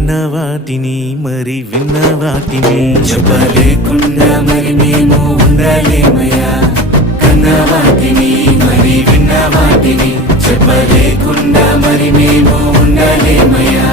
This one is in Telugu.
కన్న వాటిని మరి విన్న వాటిని చెప్పలేకుండా మరి మేము ఉండలేమయ్యా. కన్న వాటిని మరి విన్న వాటిని చెప్పలేకుండా మరి మేము ఉండలేమయ్యా.